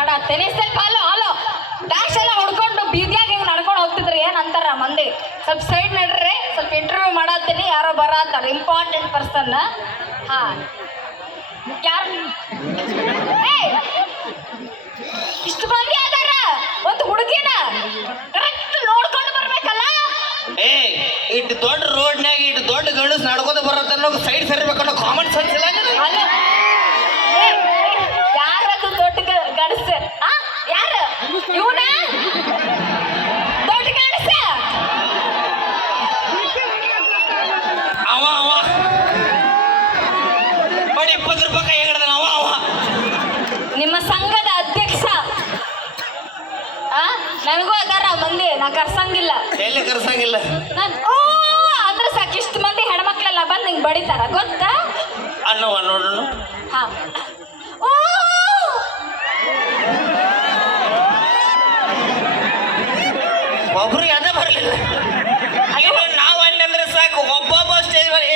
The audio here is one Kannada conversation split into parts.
ಮಾಡತ್ತೇನೆ ಸ್ವಲ್ಪ ಅಲೋ ಅಲೋ ಡ್ಯಾಶ್ ಎಲ್ಲ ಹೊಡ್ಕೊಂಡು ಬೀದಿಯಾಗ ಹಿಂಗೆ ನಡ್ಕೊಂಡು ಹೋಗ್ತಿದ್ರಿ ಏನ್ ಅಂತಾರ ಮಂದಿ ಸ್ವಲ್ಪ ಸೈಡ್ ನಡ್ರಿ ಸ್ವಲ್ಪ ಇಂಟರ್ವ್ಯೂ ಮಾಡತ್ತೇನೆ ಯಾರೋ ಬರತ್ತಾರ ಇಂಪಾರ್ಟೆಂಟ್ ಪರ್ಸನ್ ಹಾ ಯಾರು ಇಷ್ಟು ಮಂದಿ ಅದಾರ ಒಂದು ಹುಡುಗಿನ ಕರೆಕ್ಟ್ ನೋಡ್ಕೊಂಡು ಬರ್ಬೇಕಲ್ಲ ಇಟ್ಟು ದೊಡ್ಡ ರೋಡ್ನಾಗ ಇಟ್ಟು ದೊಡ್ಡ ಗಂಡಸ್ ನಡ್ಕೋತ ಬರತ್ತ ಸೈಡ್ ಸರಿಬೇಕನ್ನೋ ಕಾಮನ್ ಸೆನ್ಸ್ ಇಲ್ಲ ಯಾರದು ದೊಡ್ಡ ಗಂಡಸ ಯಾರ ಇವನ ದೊಡ್ಡ ಗಂಡಸ ಅವ ಬಡಿ 20 ರೂಪಾಯಿ ಕೈ ಹಿಡ್ದಾನ ಅವ ನಿಮ್ಮ ಸಂಘದ ಅಧ್ಯಕ್ಷ ನನಗೂ ಅದಾರ ಮಂದಿ ನಾ ಕರ್ಸಂಗಿಲ್ಲ ಎಲ್ಲಿ ಕರ್ಸಂಗಿಲ್ಲ ಅಂದ್ರೆ ಸಾಕಿಷ್ಟು ಮಂದಿ ಹೆಣ್ಮಕ್ಳೆಲ್ಲ ಬಂದು ಹಿಂಗ್ ಬಡಿತಾರ ಗೊತ್ತಾ ಅನ್ನವ ನೋಡೋಣ ಹಾ ಒಬ್ರಿಗೆ ಅದೇ ಬರಲಿಲ್ಲ ನಾವು ಅಲ್ಲಿ ಅಂದ್ರೆ ಸಾಕು ಒಬ್ಬೊಬ್ಬ ಸ್ಟೇಜ್ ಮೇಲೆ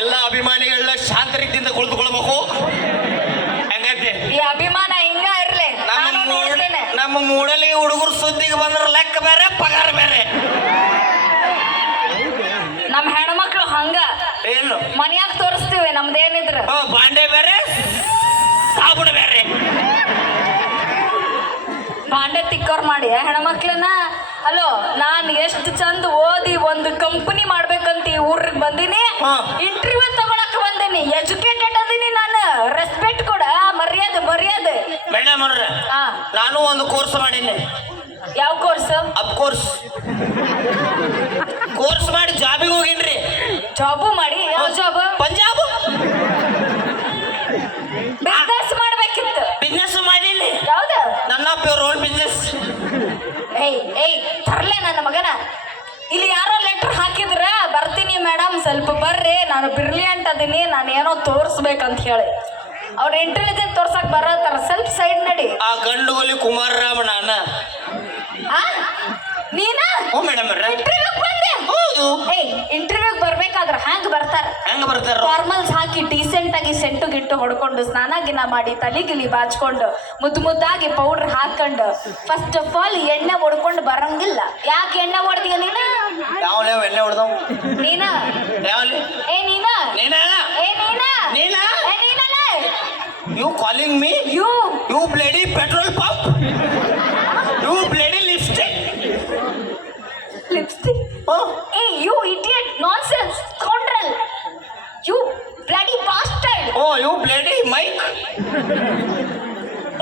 ಎಲ್ಲ ಅಭಿಮಾನಿಗಳನ್ನ ಶಾಂತ ರೀತಿಯಿಂದ ಕುಳಿತುಕೊಳ್ಬೇಕು ಹಂಗೈತಿ ಈ ಅಭಿಮಾನ ಹಿಂಗ ಇರ್ಲಿ ನಮ್ಮ ಮೂಡಲಿ ಹುಡುಗರು ಸುದ್ದಿಗೆ ಬಂದ್ರ ಲೆಕ್ಕ ಬೇರೆ ಪಗಾರ ಬೇರೆ ನಮ್ಮ ಹೆಣ್ಮಕ್ಳು ಹಂಗ ಏನು ಮನ್ಯಾಗ ತೋರಿಸ್ತೀವಿ ನಮ್ದೇನಿದ್ರ ಬಾಂಡೆ ಬೇರೆ ಸಾಬುಣ ಬೇರೆ ಬಾಂಡೆ ತಿಕ್ಕೋರ್ ಮಾಡಿ ಹೆಣ್ಮಕ್ಳನ್ನ ಅಲೋ ನಾನು ಎಷ್ಟು ಚಂದ ಓದಿ ಒಂದು ಕಂಪನಿ ಮಾಡ್ಬೇಕಂತ ಈ ಊರಿಗೆ ಬಂದಿನಿ ಇಂಟರ್ವ್ಯೂ ತಗೊಳಕ್ ಬಂದಿನಿ ಎಜುಕೇಟೆಡ್ ಅದೀನಿ ನಾನು ರೆಸ್ಪೆಕ್ಟ್ ಕೊಡ ಮರ್ಯಾದೆ ಮೇಡಮ್ ಅವ್ರ ನಾನು ಒಂದು ಕೋರ್ಸ್ ಮಾಡೀನಿ ಯಾವ ಕೋರ್ಸ್ ಅಪ್ ಕೋರ್ಸ್ ಮಾಡಿ ಜಾಬಿಗೆ ಹೋಗಿನ್ರಿ ಜಾಬು ಮಾಡಿ ಯಾವ ಜಾಬ್ ಪಂಜಾಬ್ ಬಿಸ್ನೆಸ್ ಮಾಡ್ಬೇಕಿತ್ತು ಬಿಸ್ನೆಸ್ ಮಾಡೀನಿ ಯಾವ್ದು ನನ್ನ ಓನ್ ಬಿಸ್ನೆಸ್ ಏಯ್ ತರ್ಲೆ ನನ್ನ ಮಗನ ಇಲ್ಲಿ ಯಾರೋ ಲೆಟರ್ ಹಾಕಿದ್ರ ಬರ್ತೀನಿ ಮೇಡಮ್ ಸ್ವಲ್ಪ ಬರ್ರಿ ನಾನು ಬ್ರಿಲಿಯಂಟ್ ಅದೀನಿ ನಾನು ಏನೋ ತೋರಿಸ್ಬೇಕಂತ ಹೇಳಿ ಅವ್ರ ಇಂಟೆಲಿಜೆಂಟ್ ತೋರ್ಸಕ್ ಬರತ್ತಾರ ಸ್ವಲ್ಪ ಸೈಡ್ ನಡಿ ಆ ಗಂಡುಗೊಲಿ ಕುಮಾರ ರಾಮಣ್ಣ ನೀನ ಮೇಡಮ್ ಹೌದು ಇಂಟರ್ವ್ಯೂಗ್ ಬರ್ಬೇಕಾದ್ರ ಹ್ಯಾಂಗ್ ಬರ್ತಾರ ಫಾರ್ಮಲ್ಸ್ ಹಾಕಿ ಡೀಸೆಂಟ್ ಆಗಿ ಸೆಂಟು ಗಿಟ್ಟು ಹೊಡ್ಕೊಂಡು ಸ್ನಾನ ಗಿನ ಮಾಡಿ ತಲೆಗಿಲಿ ಬಾಚ್ಕೊಂಡು ಮುದ್ದಾಗಿ ಪೌಡರ್ ಹಾಕೊಂಡು ಫಸ್ಟ್ ಆಫ್ ಆಲ್ ಎಣ್ಣೆ ಹೊಡ್ಕೊಂಡು ಬರಂಗಿಲ್ಲ ಯಾಕೆ ಎಣ್ಣೆ ಹೊಡ್ದೀಯ ನೀನ ಎಣ್ಣೆ ಹೊಡೆದ ನೀನ ಏ ನೀನ you calling me you bloody petrol pump you bloody lipstick Hey, you idiot, nonsense, scoundrel. You bloody bastard. Oh, you bloody Mike.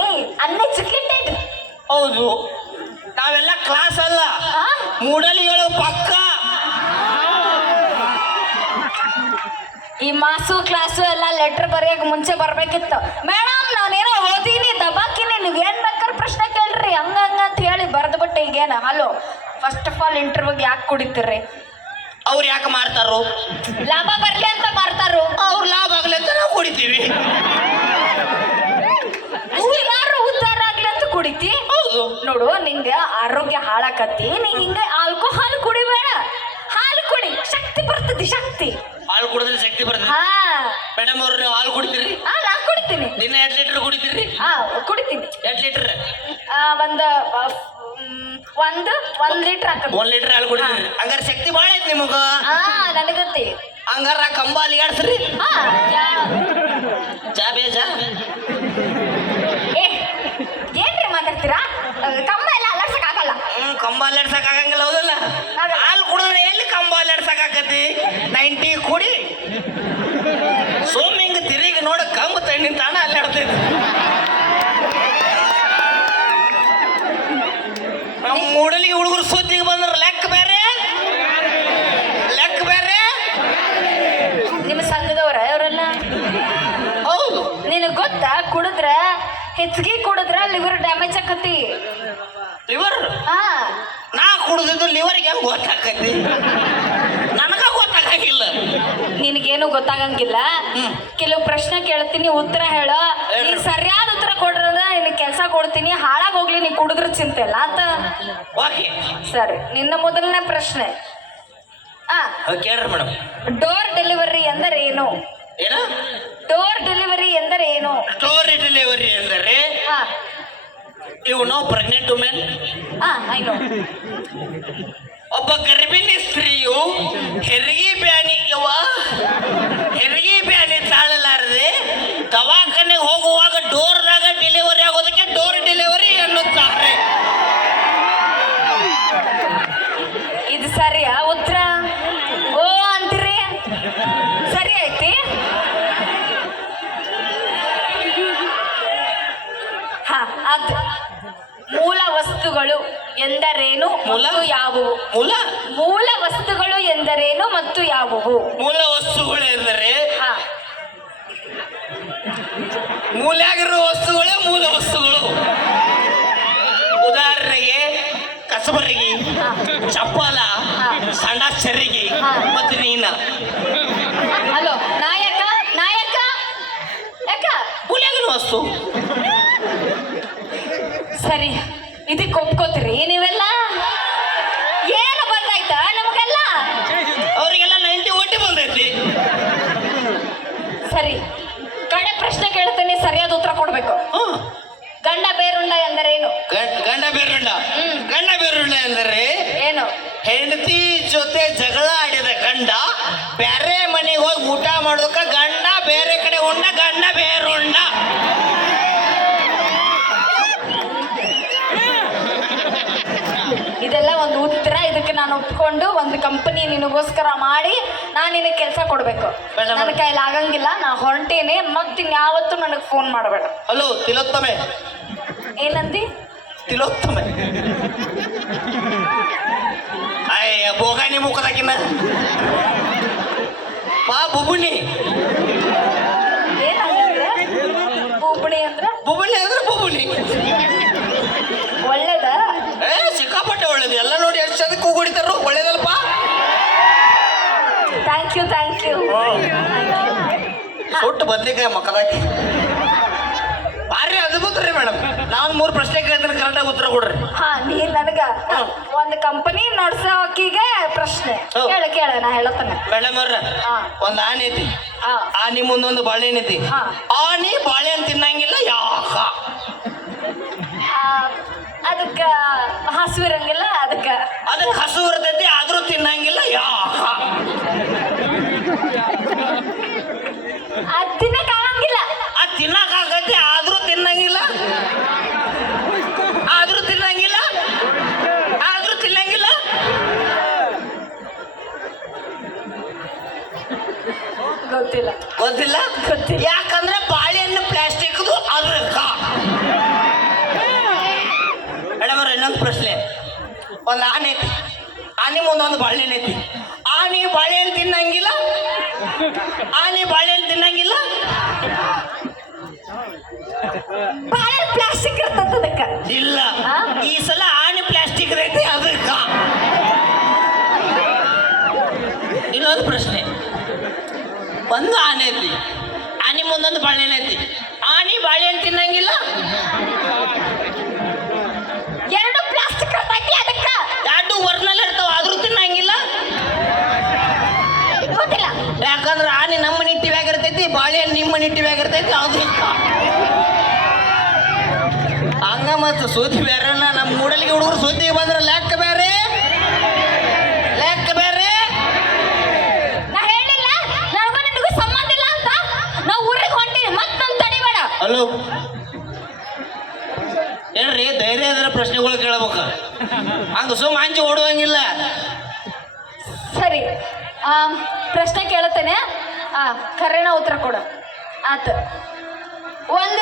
Hey, uneducated. ಹೌದು ನಾವೆಲ್ಲ ಕ್ಲಾಸ್ ಅಲ್ಲ ಮೂಡಲಿಗಳು ಪಕ್ಕ ಈ ಮಾಸು ಕ್ಲಾಸು ಎಲ್ಲ ಲೆಟರ್ ಬರೆಯಕ್ಕೆ ಮುಂಚೆ ಬರ್ಬೇಕಿತ್ತು ಮೇಡಮ್ ನಾನೇನೋ ಓದೀನಿ ದಬಾಕಿನಿ ನೀವೇನ್ ಬೇಕಾದ್ರೆ ಪ್ರಶ್ನೆ ಕೇಳ್ರಿ ಹಂಗ ಅಂತ ಹೇಳಿ ಬರ್ದ್ಬಿಟ್ಟೆ ಈಗೇನ ಹಲೋ ಫಸ್ಟ್ ಆಫ್ ಆಲ್ ಇಂಟರ್ವ್ಯೂಗೆ ಯಾಕೆ ಕುಡಿತೀರಿ ಅವ್ರು ಯಾಕೆ ಮಾಡ್ತಾರೋ ಲಾಭ ಬರ್ಲಿ ಅಂತ ಮಾಡ್ತಾರೋ ಅವ್ರು ಲಾಭ ಆಗ್ಲಿ ಅಂತ ನಾವು ಕುಡಿತೀವಿ ಯಾರು ಉದ್ಧಾರ ಆಗ್ಲಿ ಅಂತ ಕುಡಿತಿ ಹೌದು ನೋಡು ನಿಂಗೆ ಆರೋಗ್ಯ ಹಾಳಾಕತಿ ನೀ ಹಿಂಗೆ ಆಲ್ಕೋಹಾಲ್ ಕುಡಿಬೇಡ ಹಾಲು ಕುಡಿ ಶಕ್ತಿ ಬರ್ತದೆ ಶಕ್ತಿ ಹಾಲು ಕುಡಿದ್ರೆ ಶಕ್ತಿ ಬರ್ತದೆ ಮೇಡಮ್ ಅವ್ರು ನೀವು ಹಾಲು ಕುಡಿತೀರಿ ನಾ ಕುಡಿತೀನಿ ದಿನ 2 ಲೀಟರ್ ಕುಡಿತೀರಿ ಕುಡಿತೀನಿ 2 ಲೀಟರ್ ಒಂದ್ ಲೀಟರ್ ಹಾಕಿ 1 ಲೀಟರ್ ಹಾಲು ಕುಡಿತೀರಿ ಹಂಗಾರೆ ಶಕ್ತಿ ಭಾಳ ಐತಿ ನಿಮಗ ನನಗತ್ತಿ ಹಂಗಾರ ಕಂಬ ಅಲಿಗಾಡ್ಸ್ರಿ ಚಾ ಬೇಜಾ ಏನ್ರಿ ಮಾತಾಡ್ತೀರಾ ಕಂಬ ಎಲ್ಲ ಅಲ್ಲಾಡ್ಸಕ್ ಆಗಲ್ಲ ಕಂಬ ಅಲ್ಲಾಡ್ಸಕ್ ಆಗಂಗಿಲ್ಲ ಹೌದಲ್ಲ ಹಾಲು ಕುಡಿದ್ರೆ ಎಲ್ಲಿ ಕಂಬ ಅಲ್ಲಾಡ್ಸಕ್ ಆಗತಿ 90 ಕುಡಿ ಸೋಮ್ ಹಿಂಗ ತಿರುಗಿ ನೋಡ ಕಂಬ ತಣ್ಣಿನ ತಾಣ ಅಲ್ಲಾಡ್ತೈತಿ ನಮ್ಮ ಮೂಡಲಿಗೆ ಹುಡುಗರು ಸುದ್ದಿಗೆ ಬಂದ್ರ ಲೆಕ್ಕ ಬೇರೆ ನಿಮ್ಮ ಸಂಘದವ್ರ ಅವರೆಲ್ಲ ಹೌದು ನಿನಗ್ ಗೊತ್ತಾ ಹೆಚ್ಚಿಗೆ ಕುಡಿದ್ರ ಲಿವರ್ ಡ್ಯಾಮೇಜ್ ಆಕತಿ ಲಿವರ್ ನಾ ಕುಡಿದಿದ್ದು ಲಿವರ್ಗೆ ಹೆಂಗ್ ಗೊತ್ತಾಕತಿ ನನಗ ಗೊತ್ತಾಗಿಲ್ಲ ನಿನಗೇನು ಗೊತ್ತಾಗಂಗಿಲ್ಲ ಕೆಲವು ಪ್ರಶ್ನೆ ಕೇಳ್ತೀನಿ ಉತ್ತರ ಹೇಳ ನೀ ಸರಿಯಾದ ಉತ್ತರ ಕೊಡ್ರದ ನಿನ್ ಕೆಲಸ ಕೊಡ್ತೀನಿ ಹಾಳಾಗ್ ಹೋಗ್ಲಿ ನೀ ಕುಡಿದ್ರ ಚಿಂತೆ ಇಲ್ಲ ಆತ ಸರಿ ನಿನ್ನ ಮೊದಲನೇ ಪ್ರಶ್ನೆ ಕೇಳ್ರಿ ಮೇಡಮ್ ಡೋರ್ ಡೆಲಿವರಿ ಎಂದರೇನು ಏನ ಡೋರ್ ಡೆಲಿವರಿ ಎಂದರೇನು you know pregnant women. I know. ಒಬ್ಬ ಗರ್ಭಿಣಿ ಸ್ತ್ರೀಯು ಹೆರಿಗೆ ಬ್ಯಾನಿ ತಾಳಲಾರದೆ ದವಾಖಾನೆಗೆ ಹೋಗುವಾಗ ಡೋರ್ದಾಗ ಡೆಲಿವರಿ ಆಗೋದಕ್ಕೆ ಡೋರ್ ಡೆಲಿವರಿ ಅನ್ನುತ್ತಾರೆ. ಇದು ಸರಿಯಾ ಉತ್ತರ? ಓ ಅಂತೀರಿ, ಸರಿ ಐತಿ. ಹಾ, ಅದು ಮೂಲ ವಸ್ತುಗಳು ಎಂದರೇನು ಮತ್ತು ಯಾವುವು? ಮೂಲ ವಸ್ತುಗಳು ಎಂದರೇನು ಮತ್ತು ಯಾವುವು? ಮೂಲ ವಸ್ತುಗಳು ಎಂದರೆ ಹಾ, ಮೂಲೆಯಾಗಿರುವ ವಸ್ತುಗಳೇ ಮೂಲ ವಸ್ತುಗಳು. ಉದಾಹರಣೆಗೆ ಕಸಬರಗಿ, ಚಪ್ಪಲ, ಸಣ್ಣ ಚರಿಗೆ ಮತ್ತು ನೀನ. ಹಲೋ ನಾಯಕ ನಾಯಕ ಯಾಕ ಮೂಲೆಯಾಗಿರುವ ವಸ್ತು. ಸರಿ, ಇದಕ್ಕೆ ಒಪ್ಕೋತೀರಿ ನೀವೆಲ್ಲ? ಏನು ಬಂದಾಯ್ತಾ ನಮಗೆಲ್ಲ? ಅವರಿಗೆಲ್ಲ 90 ಓಟಿ ಬಂದೈತಿ. ಸರಿ, ಕಡೆ ಪ್ರಶ್ನೆ ಕೇಳ್ತೀನಿ, ಸರಿಯಾದ ಉತ್ತರ ಕೊಡ್ಬೇಕು. ಗಂಡ ಬೇರುಂಡ ಎಂದರೇನು? ಗಂಡ ಬೇರುಂಡ ಎಂದರೆ ಏನು? ಹೆಂಡತಿ ಜೊತೆ ಜಗಳ ಆಡಿದ ಗಂಡ ಬೇರೆ ಮನೆಗೆ ಹೋಗಿ ಊಟ ಮಾಡೋದಕ್ಕ ಗಂಡ ಬೇರೆ ಕಡೆ ಉಂಡ ಗಂಡ ಬೇರುಂಡ. ಇದೆಲ್ಲ ಒಂದು ಉತ್ತರ. ಇದಕ್ಕೆ ನಾನು ಒಪ್ಕೊಂಡು ಒಂದು ಕಂಪನಿ ನಿನಗೋಸ್ಕರ ಮಾಡಿ ನಾನು ನಿನಗೆ ಕೆಲಸ ಕೊಡ್ಬೇಕು. ನನ್ನ ಕೈಲಿ ಆಗಂಗಿಲ್ಲ, ನಾ ಹೊರಟೇನೆ. ಮತ್ತಿನ್ಯಾವತ್ತೂ ನನಗೆ ಫೋನ್ ಮಾಡಬೇಡ. ಹಲೋ ತಿಲೋತ್ತಮೆ. ಏನಂದಿ? ತಿಲೋತ್ತಮೆ. ಅಯ್ಯ ಬೋಗಾನಿ ಮುಖದಾಕಿನ ಬಾ ಬುಬುಣಿ. ಏನಂದ್ರೆ ಬುಬ್ಬಣಿ ಅಂದ್ರೆ ಬುಬುಣಿ ಒಳ್ಳೇದ? ಸಿಕ್ಕಾಪಟ್ಟೆ ಒಳ್ಳೇದು. ಎಲ್ಲ ನೋಡಿ ಎಷ್ಟು ಚಂದಕ್ಕೆ ಕೂಗುಡಿತಾರು. ಒಳ್ಳೇದಲ್ಪ. Thank you. ಸುಟ್ಟು ಬದ್ಲಿಕಾಯ ಮಕ್ಕದಾಕಿ ಭಾರಿ ಅದ್ಭುತ ರೀ ಮೇಡಮ್. ನಾನು 3 ಪ್ರಶ್ನೆ ಕೇಳ್ತೀನಿ, ಕರೆಕ್ಟಾಗಿ ಉತ್ತರ ಕೊಡ್ರಿ. ಹಾ, ನೀನ್ ನನಗ ಒಂದು ಕಂಪನಿ ನೋಡ್ಸೋ ಅಕ್ಕಿಗೆ ಪ್ರಶ್ನೆ ಕೇಳ, ನಾ ಹೇಳತ್ತೇನೆ. ಮೇಡಮ್ ಅವ್ರ, ಒಂದು ಆನೆ ಐತಿ. ಆನೆ ಮುಂದೊಂದು ಬಾಳೆಹಣ್ಣು ಐತಿ. ಆನೆ ಬಾಳೆಹಣ್ಣು ತಿನ್ನಂಗಿಲ್ಲ, ಯಾಕ? ಅದಕ್ಕ ಹಸುವಿರಂಗಿಲ್ಲ. ಅದಕ್ಕೆ ಹಸು ಇರ್ತೈತಿ, ಆದ್ರೂ ತಿನ್ನಂಗಿಲ್ಲ, ಯಾಕ? ಅದ್ ತಿನ್ನಕ್ ಆಗಂಗಿಲ್ಲ. ಅದು ತಿನ್ನಕ್ಕಾಗತ್ತೆ, ಆದ್ರೂ ತಿನ್ನಂಗಿಲ್ಲ. ಗೊತ್ತಿಲ್ಲ. ಯಾಕಂದ್ರೆ ಬಾಳೆಹಣ್ಣು ಪ್ಲಾಸ್ಟಿಕ್ದು ಅದಕ್ಕ. ಮೇಡಮ್ ಅವ್ರ, ಇನ್ನೊಂದು ಪ್ರಶ್ನೆ. ಒಂದು ಆನೆ ಐತಿ, ಆನೆ ಮುಂದೊಂದು ಬಾಳೆಹಣ್ಣು ಐತಿ. ಆನೆ ಬಾಳೆಹಣ್ಣು ತಿನ್ನಂಗಿಲ್ಲ. ಬಾಳೆಹಣ್ಣು ಪ್ಲಾಸ್ಟಿಕ್ ಇರ್ತದ ಅದಕ್ಕ. ಇಲ್ಲ, ಈ ಸಲ ಆನೆ ಪ್ಲಾಸ್ಟಿಕ್ ಐತಿ ಅದಕ್ಕ. ಇನ್ನೊಂದು ಪ್ರಶ್ನೆ. ಒಂದು ಆನೆ ಐತಿ, ಆನೆ ಮುಂದೊಂದು ಬಾಳೆಹಣ್ಣು ಐತಿ. ಆನೆ ಬಾಳೆಹಣ್ಣು ತಿನ್ನಂಗಿಲ್ಲ. ಎರಡು ಪ್ಲಾಸ್ಟಿಕ್ ಇರ್ತೈತಿ ಅದಕ್ಕ. ಎರಡು ಒರ್ಜಿನಲ್ ಇರ್ತಾವ, ಆದ್ರೂ ತಿನ್ನಂಗಿಲ್ಲ. ಗೊತ್ತಿಲ್ಲ. ಯಾಕಂದ್ರೆ ಆನೆ ನಮ್ಮ ನಿಟ್ಟಿವ್ಯಾಗ ಇರ್ತೈತಿ, ಬಾಳೆಹಣ್ಣು ನಿಮ್ಮ ನಿಟ್ಟಿವ್ಯಾಗ ಇರ್ತೈತಿ, ಅದಕ್ಕ. ಹಂಗ ಮತ್ತು ಸುದ್ದಿ ಬೇರೆನ. ನಮ್ಮ ಮೂಡಲಿಗೆ ಹುಡುಗರು ಸುದ್ದಿಗೆ ಬಂದ್ರೆ ಲೆಕ್ಕ ಬೇರೆ. ಹಲೋ ಏನ್ರಿ, ಧೈರ್ಯ ಅದರ ಪ್ರಶ್ನೆಗಳು ಕೇಳಬೇಕು. ಹಂಗ ಅಂಜಿ ಓಡುವಂಗಿಲ್ಲ. ಸರಿ, ಪ್ರಶ್ನೆ ಕೇಳುತ್ತೇನೆ. ಕರೆನ ಉತ್ತರ ಕೊಡು. ಆತ. ಒಂದು